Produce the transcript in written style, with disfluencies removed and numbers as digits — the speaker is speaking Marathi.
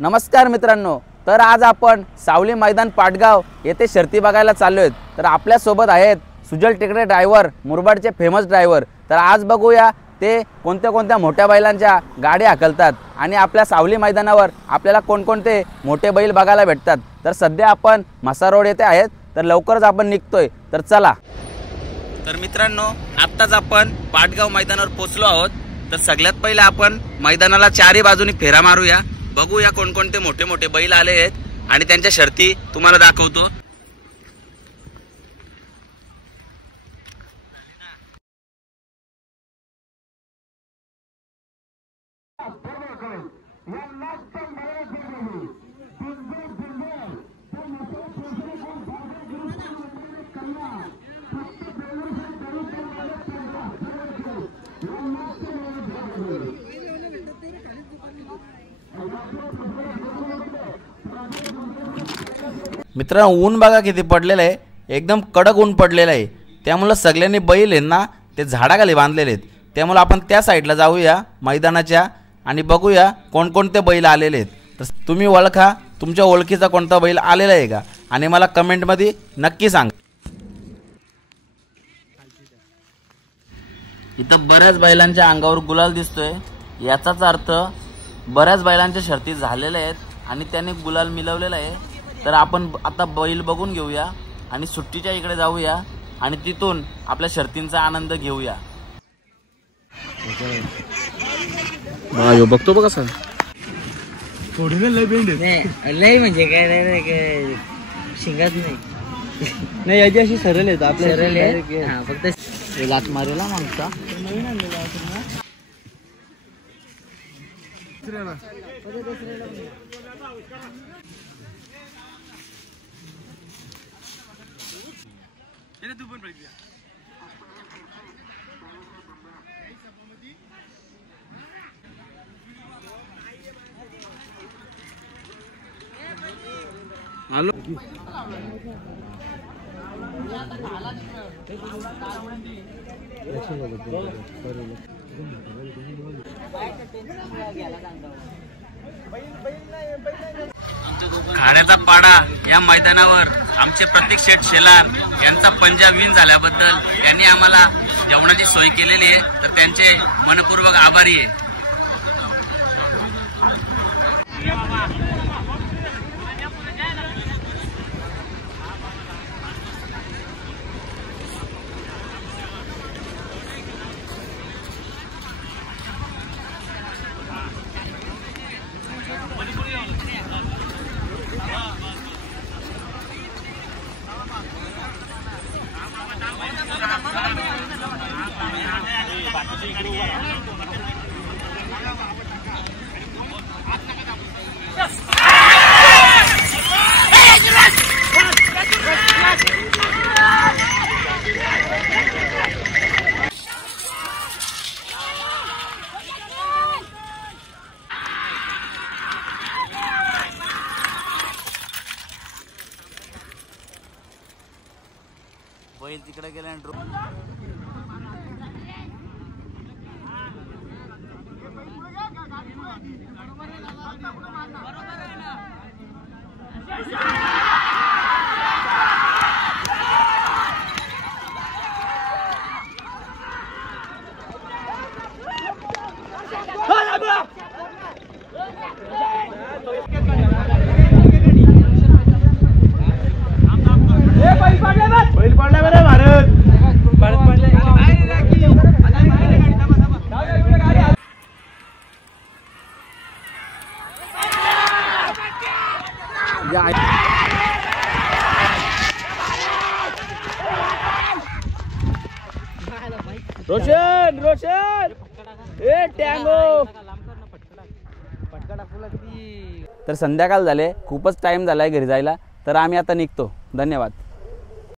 नमस्कार मित्रांनो, तर आज आपण सावली मैदान पाटगाव येथे शर्ती बघायला चाललो आहेत। तर आपल्या सोबत आहेत सुजल टेकडे ड्रायव्हर, मुरबाडचे फेमस ड्रायव्हर। तर आज बघूया ते कोणत्या मोठ्या बैलांच्या गाड्या हाकलतात आणि आपल्या सावली मैदानावर आपल्याला कोणकोणते मोठे बैल बघायला भेटतात। तर सध्या आपण म्हसा रोड येथे आहेत, तर लवकरच आपण निघतोय, तर चला। तर मित्रांनो, आत्ताच आपण पाटगाव मैदानावर पोहोचलो आहोत। तर सगळ्यात पहिले आपण मैदानाला चारी बाजूनी फेरा मारूया, बघूया कोणकोणते मोठे बैल आले आहेत आणि त्यांच्या शर्ती तुम्हाला दाखवतो। मित्रांनो, ऊन बघा किती पडलेलं आहे, एकदम कडक ऊन पडलेलं आहे। त्यामुळे सगळ्यांनी बैल आहे ना ते झाडाखाली बांधलेले आहेत। त्यामुळे आपण त्या साईडला जाऊया मैदानाच्या आणि बघूया कोणकोणते बैल आलेले आहेत। तर तुम्ही ओळखा, तुमच्या ओळखीचा कोणता बैल आलेला आहे का आणि मला कमेंटमध्ये नक्की सांगा। इथं बऱ्याच बैलांच्या अंगावर गुलाल दिसतोय, याचाच अर्थ बऱ्याच बैलांच्या शर्ती झालेल्या आहेत आणि त्यांनी गुलाल मिळवलेला आहे। तर आपण आता बैल बघून घेऊया आणि सुट्टीच्या इकडे जाऊया आणि तिथून आपल्या शर्तींचा आनंद घेऊया। बघतो बघा सर, थोडी ना लय बेंड लय म्हणजे काय शिंगात नाही याची अशी सरळ येत आपल्या सरळ आहे, फक्त लात मारेला मागता हॅलो। खाण्याचा पाडा या मैदानावर आमचे प्रतीक शेठ शेलार यांचा पंजा विन झाल्याबद्दल यांनी आम्हाला जेवणाची सोय केलेली आहे, तर त्यांचे मनपूर्वक आभारी आहे। बैल तिकडे गेला बैल पडला बरं भारत रोशन रोशन ए टँगो। तर संध्याकाळ झाले, खूपच टाइम झालाय घरी जायला, तर आम्ही आता निघतो। धन्यवाद।